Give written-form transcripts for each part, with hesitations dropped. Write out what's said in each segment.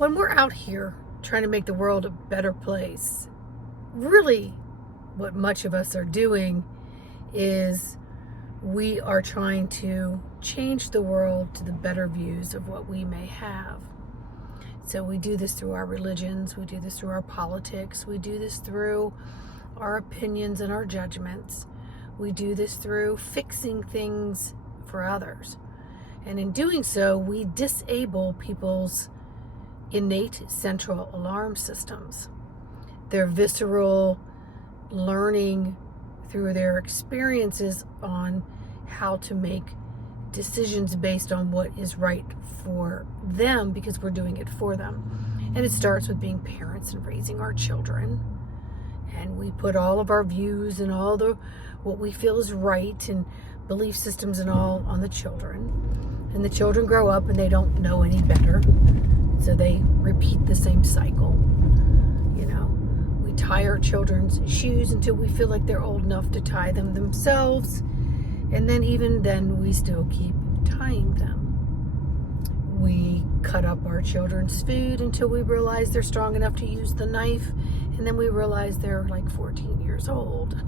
When we're out here trying to make the world a better place, really what much of us are doing is we are trying to change the world to the better views of what we may have. So we do this through our religions, we do this through our politics, we do this through our opinions and our judgments. We do this through fixing things for others. And in doing so, we disable people's innate central alarm systems, their visceral learning through their experiences on how to make decisions based on what is right for them, because we're doing it for them. And it starts with being parents and raising our children. And we put all of our views and all the what we feel is right and belief systems and all on the children. And the children grow up and they don't know any better. So they repeat the same cycle. You know, we tie our children's shoes until we feel like they're old enough to tie them themselves. And then even then we still keep tying them. We cut up our children's food until we realize they're strong enough to use the knife. And then we realize they're like 14 years old.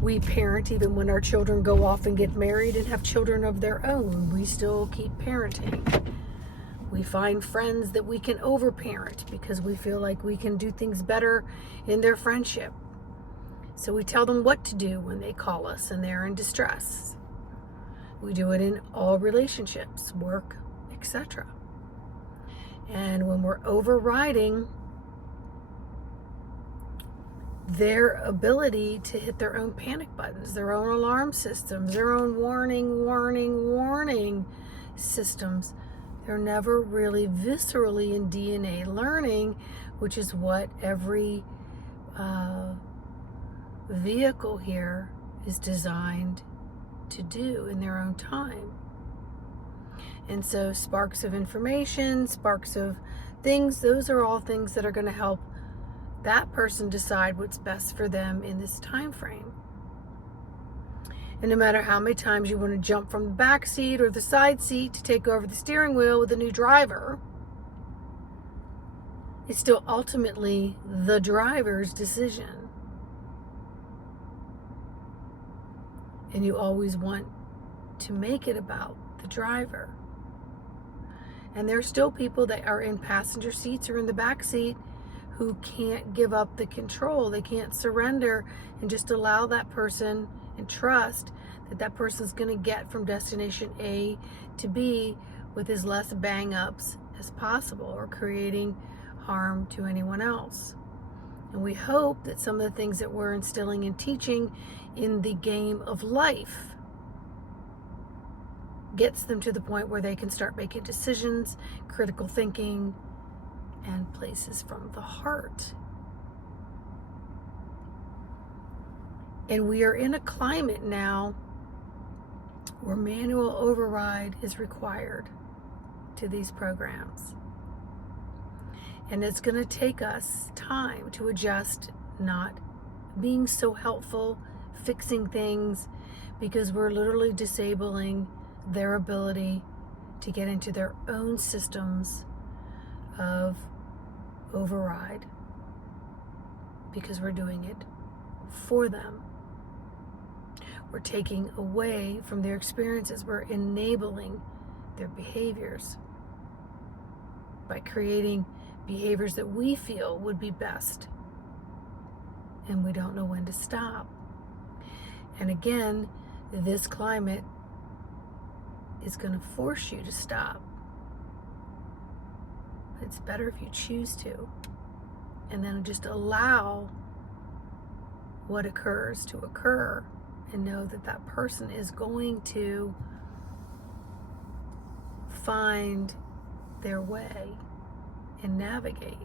We parent even when our children go off and get married and have children of their own. We still keep parenting. We find friends that we can overparent because we feel like we can do things better in their friendship. So we tell them what to do when they call us and they're in distress. We do it in all relationships, work, etc. And when we're overriding their ability to hit their own panic buttons, their own alarm systems, their own warning systems, they're never really viscerally in DNA learning, which is what every vehicle here is designed to do in their own time. And so sparks of information, sparks of things, those are all things that are going to help that person decide what's best for them in this time frame. And no matter how many times you want to jump from the back seat or the side seat to take over the steering wheel with a new driver, it's still ultimately the driver's decision. And you always want to make it about the driver. And there are still people that are in passenger seats or in the back seat who can't give up the control. They can't surrender and just allow that person and trust that that person's going to get from destination A to B with as less bang ups as possible or creating harm to anyone else. And we hope that some of the things that we're instilling and teaching in the game of life gets them to the point where they can start making decisions, critical thinking, and places from the heart. And we are in a climate now where manual override is required to these programs. And it's going to take us time to adjust, not being so helpful, fixing things, because we're literally disabling their ability to get into their own systems of override, because we're doing it for them. We're taking away from their experiences. We're enabling their behaviors by creating behaviors that we feel would be best. And we don't know when to stop. And again, this climate is going to force you to stop. It's better if you choose to. And then just allow what occurs to occur and know that that person is going to find their way and navigate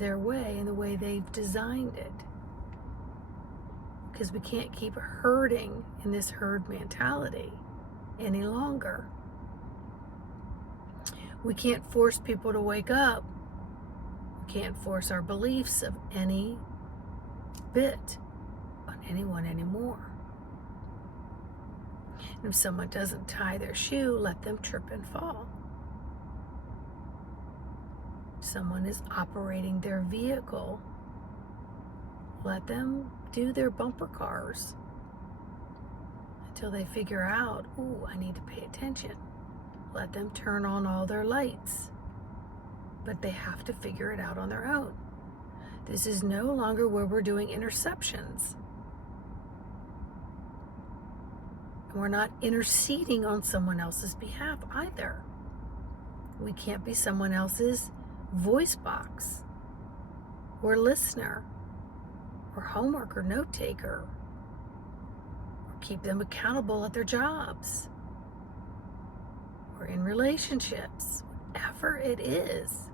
their way in the way they've designed it. Because we can't keep herding in this herd mentality any longer. We can't force people to wake up. We can't force our beliefs of any bit on anyone anymore. And if someone doesn't tie their shoe, let them trip and fall. If someone is operating their vehicle, let them do their bumper cars until they figure out, ooh, I need to pay attention. Let them turn on all their lights. But they have to figure it out on their own. This is no longer where we're doing interceptions. And we're not interceding on someone else's behalf either. We can't be someone else's voice box or listener or homework or note taker or keep them accountable at their jobs or in relationships, whatever it is.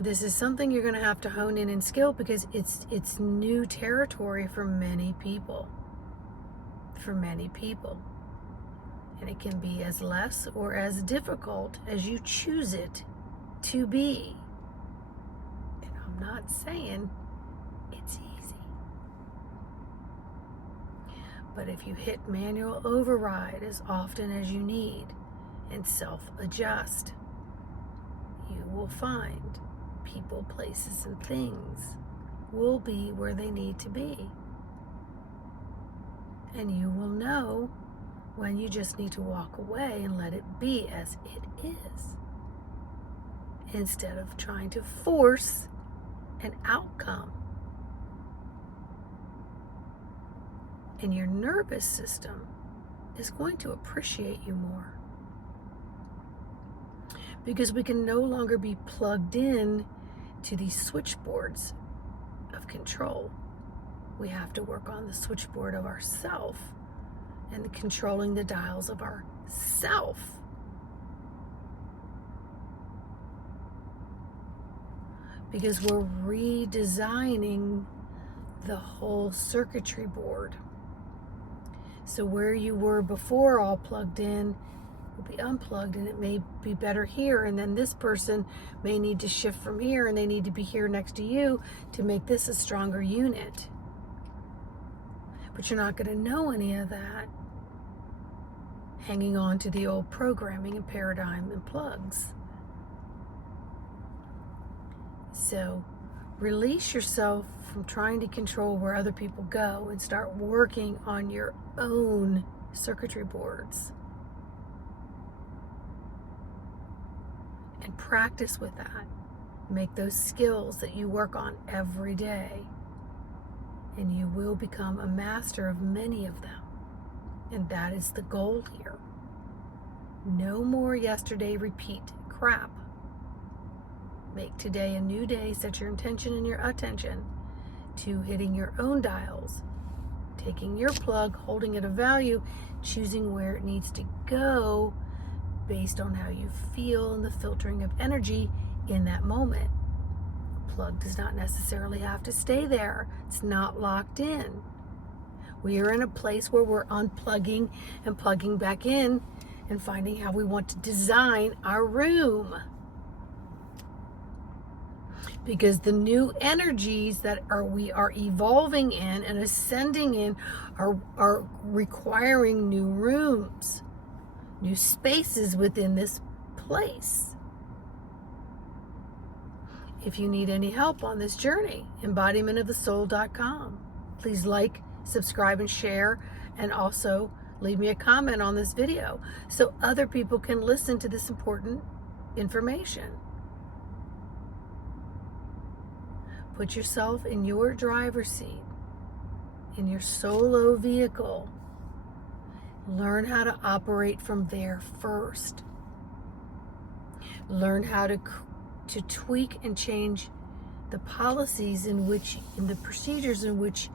This is something you're going to have to hone in and skill because it's new territory for many people. And it can be as less or as difficult as you choose it to be. And I'm not saying it's easy. But if you hit manual override as often as you need and self-adjust, you will find people, places, and things will be where they need to be. And you will know when you just need to walk away and let it be as it is, instead of trying to force an outcome. And your nervous system is going to appreciate you more, because we can no longer be plugged in to these switchboards of control. We have to work on the switchboard of ourself and controlling the dials of our self. Because we're redesigning the whole circuitry board. So where you were before all plugged in will be unplugged, and it may be better here, and then this person may need to shift from here, and they need to be here next to you to make this a stronger unit. But you're not going to know any of that hanging on to the old programming and paradigm and plugs. So release yourself from trying to control where other people go and start working on your own circuitry boards. And practice with that. Make those skills that you work on every day. And you will become a master of many of them. And that is the goal here. No more yesterday repeat crap. Make today a new day. Set your intention and your attention to hitting your own dials, taking your plug, holding it a value, choosing where it needs to go based on how you feel and the filtering of energy in that moment. Plug does not necessarily have to stay there. It's not locked in. We are in a place where we're unplugging and plugging back in and finding how we want to design our room. Because the new energies that we are evolving in and ascending in are requiring new rooms, new spaces within this place. If you need any help on this journey, embodimentofthesoul.com. Please like, subscribe, and share, and also leave me a comment on this video so other people can listen to this important information. Put yourself in your driver's seat, in your solo vehicle. Learn how to operate from there first. Learn how to tweak and change the policies in the procedures in which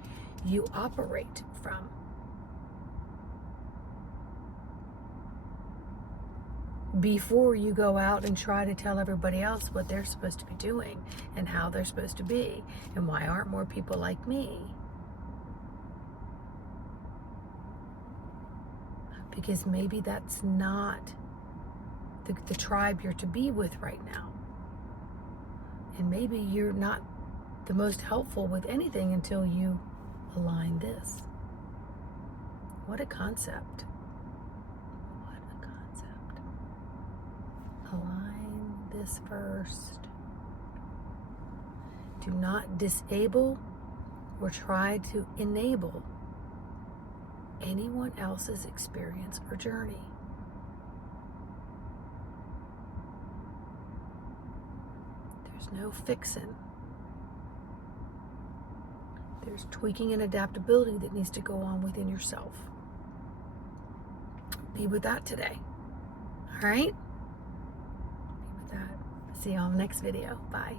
you operate from. Before you go out and try to tell everybody else what they're supposed to be doing and how they're supposed to be and why aren't more people like me. Because maybe that's not the tribe you're to be with right now. And maybe you're not the most helpful with anything until you align this. What a concept. What a concept. Align this first. Do not disable or try to enable anyone else's experience or journey. There's no fixing. There's tweaking and adaptability that needs to go on within yourself. Be with that today. All right? Be with that. See you on the next video. Bye.